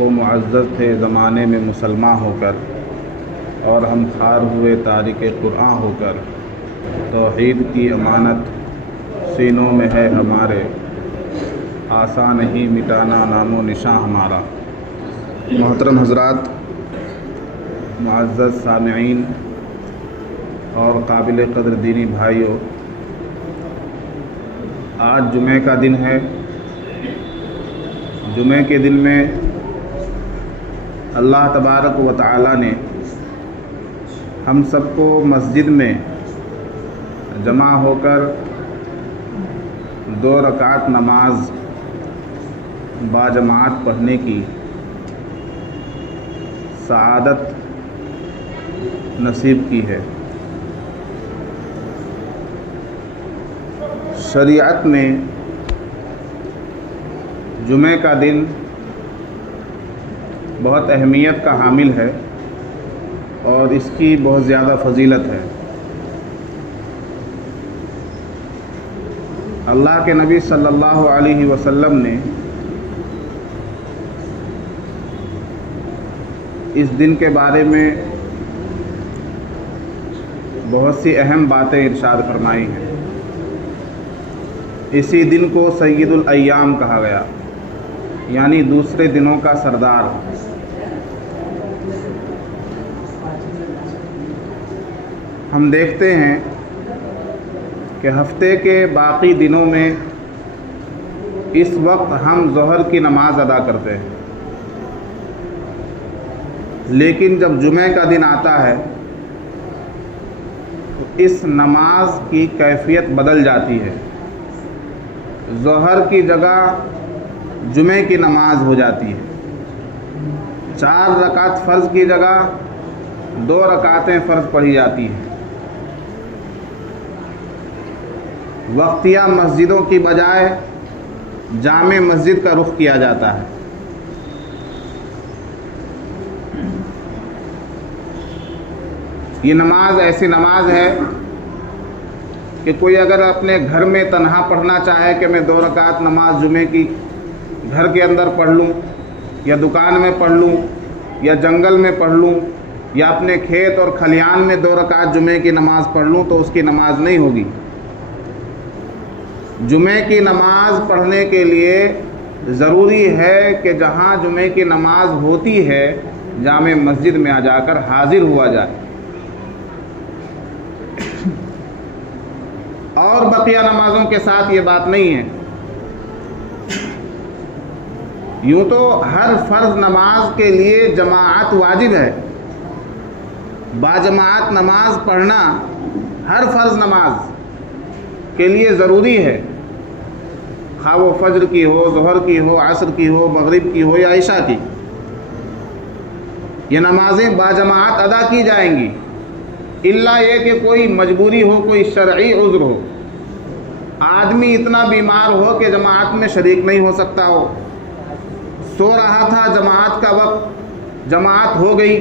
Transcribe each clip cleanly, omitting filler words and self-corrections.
وہ معزز تھے زمانے میں مسلمان ہو کر، اور ہم خوار ہوئے تارک قرآن ہو کر۔ توحید کی امانت سینوں میں ہے ہمارے، آسان نہیں مٹانا نام و نشاں ہمارا۔ محترم حضرات، معزز سامعین اور قابل قدر دینی بھائیوں، آج جمعہ کا دن ہے۔ جمعہ کے دن میں اللہ تبارک و تعالی نے ہم سب کو مسجد میں جمع ہو کر 2 رکعت نماز باجماعت پڑھنے کی سعادت نصیب کی ہے۔ شریعت میں جمعہ کا دن بہت اہمیت کا حامل ہے اور اس کی بہت زیادہ فضیلت ہے۔ اللہ کے نبی صلی اللہ علیہ وسلم نے اس دن کے بارے میں بہت سی اہم باتیں ارشاد فرمائی ہیں۔ اسی دن کو سید الایام کہا گیا، یعنی دوسرے دنوں کا سردار۔ ہم دیکھتے ہیں کہ ہفتے کے باقی دنوں میں اس وقت ہم ظہر کی نماز ادا کرتے ہیں، لیکن جب جمعہ کا دن آتا ہے تو اس نماز کی کیفیت بدل جاتی ہے۔ ظہر کی جگہ جمعہ کی نماز ہو جاتی ہے۔ 4 رکعت فرض کی جگہ 2 رکعتیں فرض پڑھی جاتی ہیں۔ وقتیہ مسجدوں کی بجائے جامع مسجد کا رخ کیا جاتا ہے۔ یہ نماز ایسی نماز ہے کہ کوئی اگر اپنے گھر میں تنہا پڑھنا چاہے کہ میں 2 رکعت نماز جمعے کی گھر کے اندر پڑھ لوں، یا دکان میں پڑھ لوں، یا جنگل میں پڑھ لوں، یا اپنے کھیت اور کھلیان میں 2 رکعت جمعے کی نماز پڑھ لوں، تو اس کی نماز نہیں ہوگی۔ جمعہ کی نماز پڑھنے کے لیے ضروری ہے کہ جہاں جمعہ کی نماز ہوتی ہے جامع مسجد میں آ جا کر حاضر ہوا جائے۔ اور بقیہ نمازوں کے ساتھ یہ بات نہیں ہے۔ یوں تو ہر فرض نماز کے لیے جماعت واجب ہے۔ باجماعت نماز پڑھنا ہر فرض نماز کے لیے ضروری ہے، خواہ وہ فجر کی ہو، ظہر کی ہو، عصر کی ہو، مغرب کی ہو یا عشاء کی۔ یہ نمازیں باجماعت ادا کی جائیں گی، الا یہ کہ کوئی مجبوری ہو، کوئی شرعی عذر ہو، آدمی اتنا بیمار ہو کہ جماعت میں شریک نہیں ہو سکتا ہو، سو رہا تھا جماعت کا وقت، جماعت ہو گئی،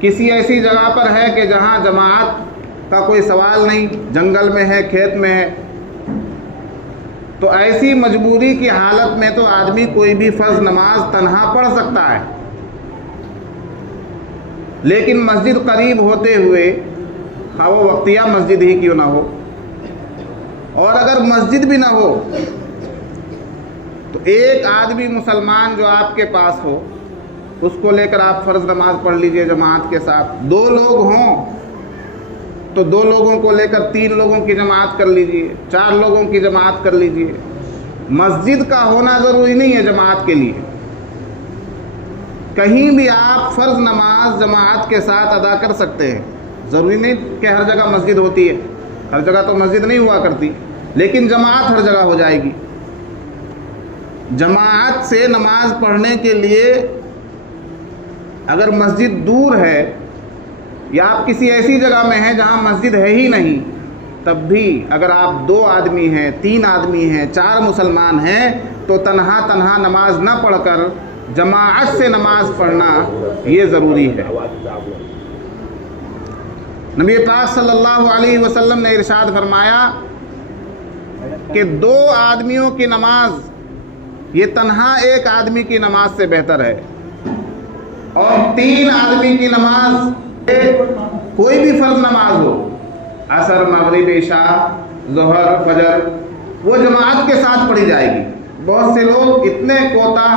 کسی ایسی جگہ پر ہے کہ جہاں جماعت کا کوئی سوال نہیں، جنگل میں ہے، کھیت میں ہے، تو ایسی مجبوری کی حالت میں تو آدمی کوئی بھی فرض نماز تنہا پڑھ سکتا ہے۔ لیکن مسجد قریب ہوتے ہوئے، خواہ وہ وقتیہ مسجد ہی کیوں نہ ہو، اور اگر مسجد بھی نہ ہو تو ایک آدمی مسلمان جو آپ کے پاس ہو، اس کو لے کر آپ فرض نماز پڑھ لیجئے جماعت کے ساتھ۔ 2 لوگ ہوں تو 2 لوگوں کو لے کر 3 لوگوں کی جماعت کر لیجئے، 4 لوگوں کی جماعت کر لیجئے۔ مسجد کا ہونا ضروری نہیں ہے جماعت کے لیے۔ کہیں بھی آپ فرض نماز جماعت کے ساتھ ادا کر سکتے ہیں، ضروری نہیں کہ ہر جگہ مسجد ہوتی ہے، ہر جگہ تو مسجد نہیں ہوا کرتی، لیکن جماعت ہر جگہ ہو جائے گی۔ جماعت سے نماز پڑھنے کے لیے اگر مسجد دور ہے یا آپ کسی ایسی جگہ میں ہیں جہاں مسجد ہے ہی نہیں، تب بھی اگر آپ 2 آدمی ہیں، 3 آدمی ہیں، 4 مسلمان ہیں، تو تنہا نماز نہ پڑھ کر جماعت سے نماز پڑھنا یہ ضروری ہے۔ نبی پاک صلی اللہ علیہ وسلم نے ارشاد فرمایا کہ 2 آدمیوں کی نماز یہ تنہا ایک آدمی کی نماز سے بہتر ہے، اور 3 آدمی کی نماز، کوئی بھی فرض نماز ہو، عصر، مغرب، عشاء، ظہر، فجر، وہ جماعت کے ساتھ پڑھی جائے گی۔ بہت سے لوگ اتنے کوتاہ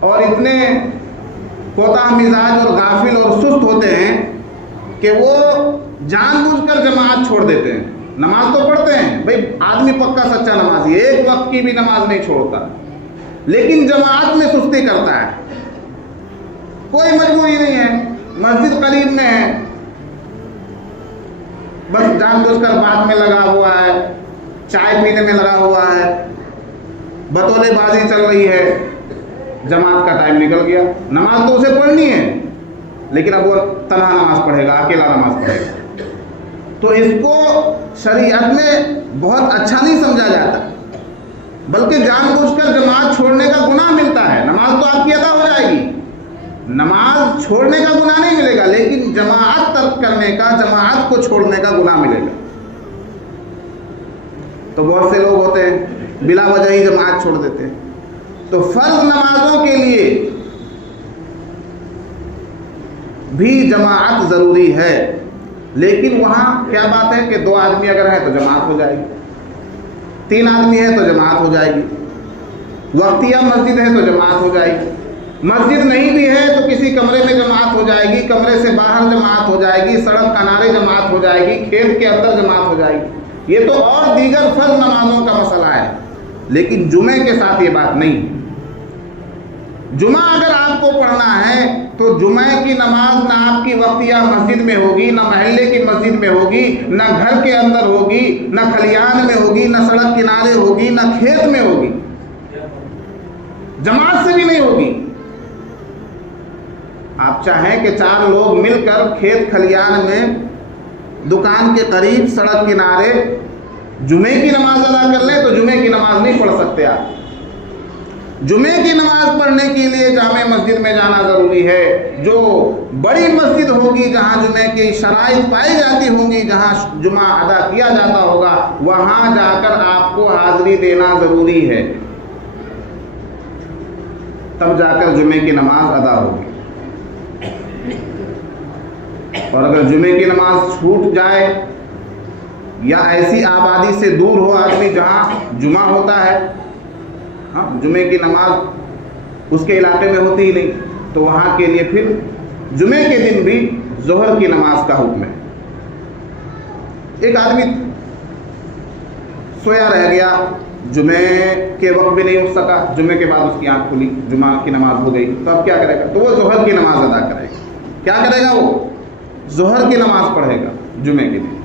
اور اتنے کوتاہ مزاج اور غافل اور سست ہوتے ہیں کہ وہ جان بوجھ کر جماعت چھوڑ دیتے ہیں۔ نماز تو پڑھتے ہیں بھئی، آدمی پکا سچا نمازی، ایک وقت کی بھی نماز نہیں چھوڑتا، لیکن جماعت میں سستی کرتا ہے۔ کوئی مجبوری نہیں ہے، مسجد قریب میں ہے، بس جان بوجھ کر بات میں لگا ہوا ہے، چائے پینے میں لگا ہوا ہے، بتولے بازی چل رہی ہے، جماعت کا ٹائم نکل گیا۔ نماز تو اسے پڑھنی ہے، لیکن اب وہ تنہا نماز پڑھے گا، اکیلا نماز پڑھے گا، تو اس کو شریعت میں بہت اچھا نہیں سمجھا جاتا، بلکہ جان بوجھ کر جماعت چھوڑنے کا گناہ ملتا ہے۔ نماز تو آپ کی ادا ہو جائے گی، نماز چھوڑنے کا گناہ نہیں ملے گا، لیکن جماعت ترک کرنے کا، جماعت کو چھوڑنے کا گناہ ملے گا۔ تو بہت سے لوگ ہوتے ہیں بلا وجہ ہی جماعت چھوڑ دیتے ہیں۔ تو فرض نمازوں کے لیے بھی جماعت ضروری ہے، لیکن وہاں کیا بات ہے کہ 2 آدمی اگر ہیں تو جماعت ہو جائے گی، 3 آدمی ہے تو جماعت ہو جائے گی، وقتیہ مسجد ہے تو جماعت ہو جائے گی، مسجد نہیں بھی ہے تو کسی کمرے میں جماعت ہو جائے گی، کمرے سے باہر جماعت ہو جائے گی، سڑک کنارے جماعت ہو جائے گی، کھیت کے اندر جماعت ہو جائے گی۔ یہ تو اور دیگر فرض نمازوں کا مسئلہ ہے، لیکن جمعے کے ساتھ یہ بات نہیں۔ جمعہ اگر آپ کو پڑھنا ہے تو جمعہ کی نماز نہ آپ کی وقتیہ مسجد میں ہوگی، نہ محلے کی مسجد میں ہوگی، نہ گھر کے اندر ہوگی، نہ کھلیان میں ہوگی، نہ سڑک کنارے ہوگی، نہ کھیت میں ہوگی، جماعت سے بھی نہیں ہوگی۔ آپ چاہیں کہ 4 لوگ مل کر کھیت کھلیان میں، دکان کے قریب، سڑک کنارے جمعے کی نماز ادا کر لیں تو جمعے کی نماز نہیں پڑھ سکتے آپ۔ جمعے کی نماز پڑھنے کے لیے جامع مسجد میں جانا ضروری ہے، جو بڑی مسجد ہوگی، جہاں جمعے کی شرائط پائی جاتی ہوں گی، جہاں جمعہ ادا کیا جاتا ہوگا، وہاں جا کر آپ کو حاضری دینا ضروری ہے، تب جا کر جمعے کی نماز ادا ہوگی۔ اور اگر جمعے کی نماز چھوٹ جائے یا ایسی آبادی سے دور ہو آدمی جہاں جمعہ ہوتا ہے، جمعے کی نماز اس کے علاقے میں ہوتی ہی نہیں، تو وہاں کے لیے پھر جمعے کے دن بھی ظہر کی نماز کا حکم ہے۔ ایک آدمی سویا رہ گیا، جمعے کے وقت بھی نہیں اٹھ سکا، جمعے کے بعد اس کی آنکھ کھلی، جمعہ کی نماز ہو گئی، تو اب کیا کرے گا؟ تو وہ ظہر کی نماز ادا کرے گا۔ کیا کرے گا؟ وہ ظہر کی نماز پڑھے گا جمعے کے دن۔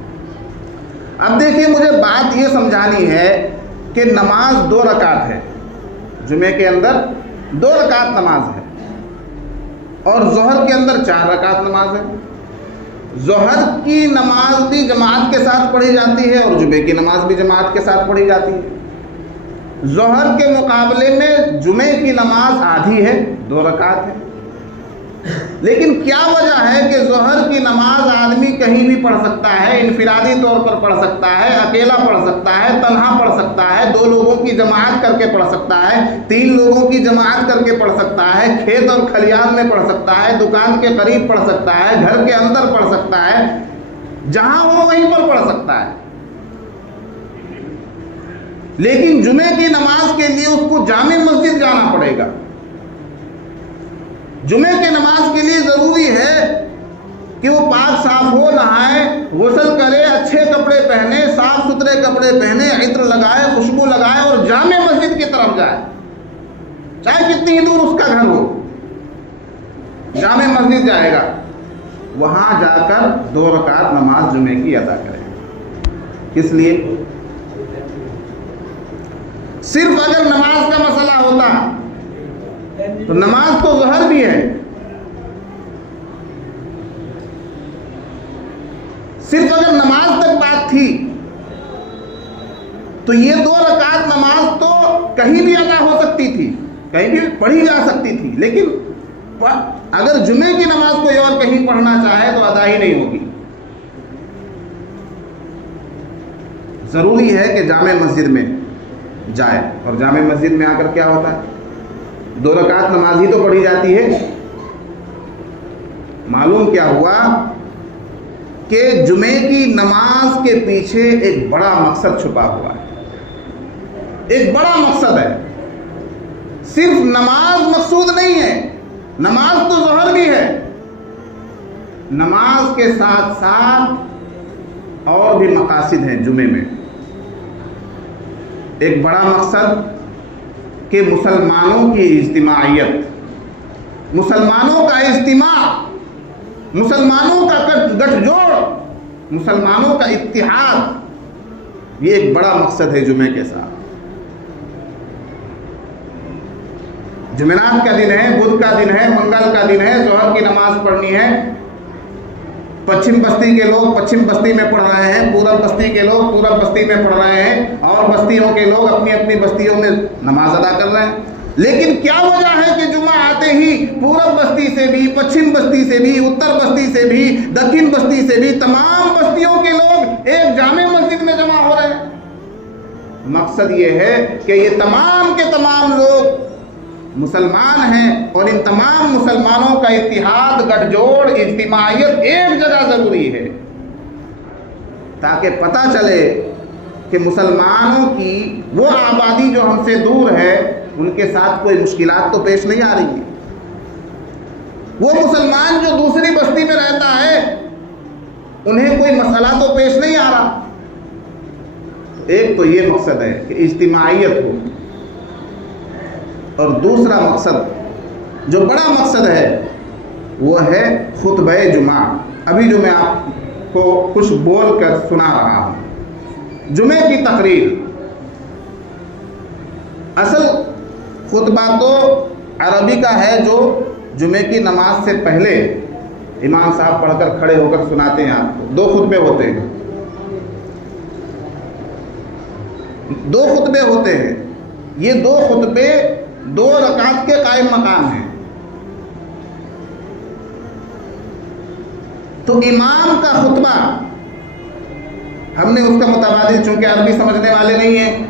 اب دیکھیے، مجھے بات یہ سمجھانی ہے کہ نماز 2 رکعت ہے، جمعے کے اندر 2 رکعت نماز ہے، اور ظہر کے اندر 4 رکعت نماز ہے۔ ظہر کی نماز بھی جماعت کے ساتھ پڑھی جاتی ہے اور جمعے کی نماز بھی جماعت کے ساتھ پڑھی جاتی ہے۔ ظہر کے مقابلے میں جمعے کی نماز آدھی ہے، 2 رکعت ہے، لیکن کیا وجہ ہے کہ ظہر کی نماز آدمی کہیں بھی پڑھ سکتا ہے، انفرادی طور پر پڑھ سکتا ہے، اکیلا پڑھ سکتا ہے، تنہا پڑھ سکتا ہے، 2 لوگوں کی جماعت کر کے پڑھ سکتا ہے، 3 لوگوں کی جماعت کر کے پڑھ سکتا ہے، کھیت اور کھلیان میں پڑھ سکتا ہے، دکان کے قریب پڑھ سکتا ہے، گھر کے اندر پڑھ سکتا ہے، جہاں ہو وہیں پر پڑھ سکتا ہے۔ لیکن جمعے کی نماز کے لیے اس کو جامع مسجد جانا پڑے گا۔ جمعے کی نماز کے لیے ضروری ہے کہ وہ پاک صاف ہو، نہائے، غسل کرے، اچھے کپڑے پہنے، صاف ستھرے کپڑے پہنے، عطر لگائے، خوشبو لگائے اور جامع مسجد کی طرف جائے، چاہے کتنی ہی دور اس کا گھر ہو، جامع مسجد جائے گا، وہاں جا کر 2 رکعت نماز جمعے کی ادا کرے گا۔ اس لیے صرف اگر نماز کا مسئلہ ہوتا تو نماز تو ظہر بھی ہے، صرف اگر نماز تک بات تھی تو یہ 2 رکعت نماز تو کہیں بھی ادا ہو سکتی تھی، کہیں بھی پڑھی جا سکتی تھی، لیکن اگر جمعے کی نماز کوئی اور کہیں پڑھنا چاہے تو ادا ہی نہیں ہوگی۔ ضروری ہے کہ جامع مسجد میں جائے. اور جامع مسجد میں آ کر کیا ہوتا ہے؟ 2 رکعت نماز ہی تو پڑھی جاتی ہے. معلوم کیا ہوا کہ جمعے کی نماز کے پیچھے ایک بڑا مقصد چھپا ہوا ہے. ایک بڑا مقصد ہے. صرف نماز مقصود نہیں ہے، نماز تو ظہر بھی ہے، نماز کے ساتھ ساتھ اور بھی مقاصد ہیں جمعے میں. ایک بڑا مقصد کہ مسلمانوں کی اجتماعیت، مسلمانوں کا اجتماع، مسلمانوں کا گٹھ جوڑ، مسلمانوں کا اتحاد، یہ ایک بڑا مقصد ہے جمعے کے ساتھ. جمعرات کا دن ہے، بدھ کا دن ہے، منگل کا دن ہے، ظہر کی نماز پڑھنی ہے. پچھم بستی کے لوگ پچھم بستی میں پڑھ رہے ہیں، پورب بستی کے لوگ پورب بستی میں پڑھ رہے ہیں، اور بستیوں کے لوگ اپنی اپنی بستیوں میں نماز ادا کر رہے ہیں. لیکن کیا وجہ ہے کہ جمعہ آتے ہی پورب بستی سے بھی، پچھم بستی سے بھی، اتر بستی سے بھی، دکن بستی سے بھی تمام بستیوں کے لوگ ایک جامع مسجد میں جمع ہو رہے ہیں؟ مقصد یہ ہے کہ یہ تمام کے تمام لوگ مسلمان ہیں، اور ان تمام مسلمانوں کا اتحاد، گٹھ جوڑ، اجتماعیت ایک جگہ ضروری ہے، تاکہ پتہ چلے کہ مسلمانوں کی وہ آبادی جو ہم سے دور ہے ان کے ساتھ کوئی مشکلات تو پیش نہیں آ رہی ہیں. وہ مسلمان جو دوسری بستی میں رہتا ہے انہیں کوئی مسئلہ تو پیش نہیں آ رہا. ایک تو یہ مقصد ہے کہ اجتماعیت ہو، اور دوسرا مقصد جو بڑا مقصد ہے وہ ہے خطبہ جمعہ. ابھی جو میں آپ کو کچھ بول کر سنا رہا ہوں، جمعے کی تقریر. اصل خطبہ تو عربی کا ہے جو جمعے کی نماز سے پہلے امام صاحب پڑھ کر کھڑے ہو کر سناتے ہیں آپ کو. 2 خطبے ہوتے ہیں، 2 خطبے ہوتے ہیں. یہ 2 خطبے 2 رکعت کے قائم مقام ہیں. تو امام کا خطبہ ہم نے اس کا متبادل، چونکہ عربی سمجھنے والے نہیں ہیں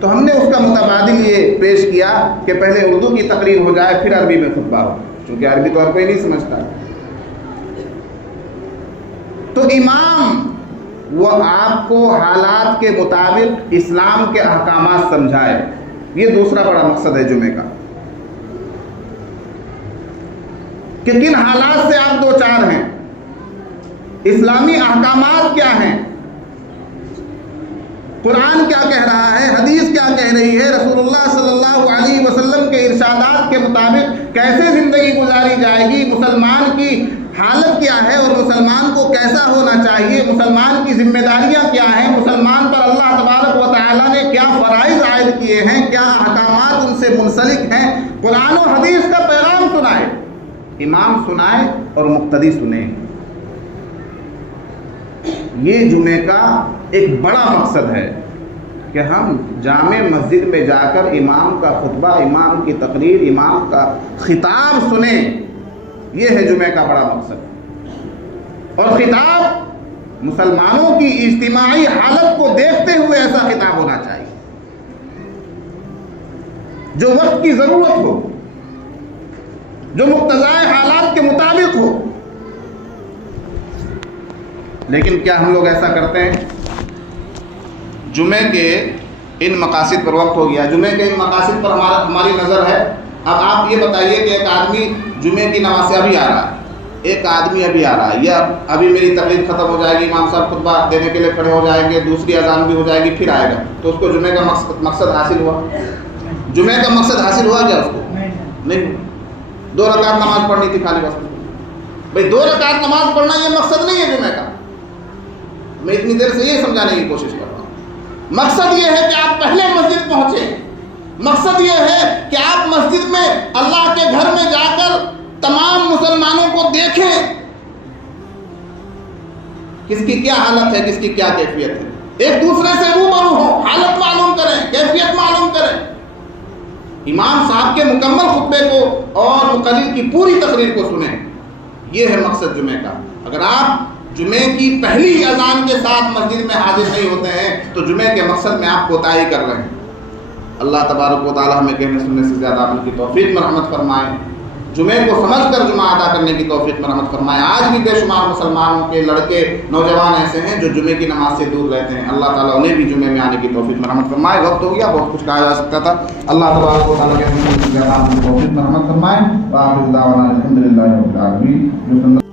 تو ہم نے اس کا متبادل یہ پیش کیا کہ پہلے اردو کی تقریر ہو جائے پھر عربی میں خطبہ ہو، چونکہ عربی تو ہر کوئی نہیں سمجھتا. تو امام وہ آپ کو حالات کے مطابق اسلام کے احکامات سمجھائے. یہ دوسرا بڑا مقصد ہے جمعے کا، کہ کن حالات سے آپ 2-4 ہیں، اسلامی احکامات کیا ہیں، قرآن کیا کہہ رہا ہے، حدیث کیا کہہ رہی ہے، رسول اللہ صلی اللہ علیہ وسلم کے ارشادات کے مطابق کیسے زندگی گزاری جائے گی، مسلمان کی حالت کیا ہے اور مسلمان کو کیسا ہونا چاہیے، مسلمان کی ذمہ داریاں کیا ہیں، مسلمان پر اللہ تبارک و تعالیٰ نے کیا فرائض عائد کیے ہیں، کیا احکامات ان سے منسلک ہیں. قرآن و حدیث کا پیغام سنائے، امام سنائے اور مقتدی سنیں. یہ جمعے کا ایک بڑا مقصد ہے کہ ہم جامع مسجد میں جا کر امام کا خطبہ، امام کی تقریر، امام کا خطاب سنیں. یہ ہے جمعے کا بڑا مقصد. اور خطاب مسلمانوں کی اجتماعی حالت کو دیکھتے ہوئے ایسا خطاب ہونا چاہیے جو وقت کی ضرورت ہو، جو مقتضائے حالات کے مطابق ہو. لیکن کیا ہم لوگ ایسا کرتے ہیں؟ جمعے کے ان مقاصد پر وقت ہو گیا، جمعے کے ان مقاصد پر ہماری نظر ہے. اب آپ یہ بتائیے کہ ایک آدمی جمعے کی نماز سے ابھی آ رہا ہے، ایک آدمی ابھی آ رہا ہے، یہ ابھی میری تقریر ختم ہو جائے گی، امام صاحب خطبہ دینے کے لیے کھڑے ہو جائیں گے، دوسری اذان بھی ہو جائے گی، پھر آئے گا، تو اس کو جمعے کا مقصد حاصل ہوا؟ جمعے کا مقصد حاصل ہوا کیا اس کو؟ نہیں. 2 رکعت نماز پڑھنی تھی خالی بس. بھائی 2 رکعت نماز پڑھنا یہ مقصد نہیں ہے جمعے کا. میں اتنی دیر سے یہ سمجھانے کی کوشش کر رہا ہوں. مقصد یہ ہے کہ آپ پہلے مسجد پہنچے. مقصد یہ ہے کہ آپ مسجد میں اللہ کے گھر میں جا کر تمام مسلمانوں کو دیکھیں کس کی کیا حالت ہے، کس کی کیا کیفیت ہے. ایک دوسرے سے روبرو ہو، حالت معلوم کریں، کیفیت معلوم کریں. امام صاحب کے مکمل خطبے کو اور مقرر کی پوری تقریر کو سنیں. یہ ہے مقصد جمعے کا. اگر آپ جمعے کی پہلی اذان کے ساتھ مسجد میں حاضر نہیں ہوتے ہیں تو جمعے کے مقصد میں آپ کوتاہی کر رہے ہیں. اللہ تبارک و تعالی ہمیں کہنے سننے سے زیادہ عمل کی توفیق میں رحمت فرمائے، جمعے کو سمجھ کر جمعہ ادا کرنے کی توفیق میں رحمت فرمائے۔ آج بھی بے شمار مسلمانوں کے لڑکے نوجوان ایسے ہیں جو جمعے کی نماز سے دور رہتے ہیں، اللہ تعالیٰ انہیں بھی جمعے میں آنے کی توفیق میں رحمت فرمائے۔ وقت ہو گیا، بہت کچھ کہا جا سکتا تھا، اللہ تبارک و تعالیٰ کے توفیق میں رحمت فرمائے۔ وآخر دعوانا الحمدللہ رب العالمین۔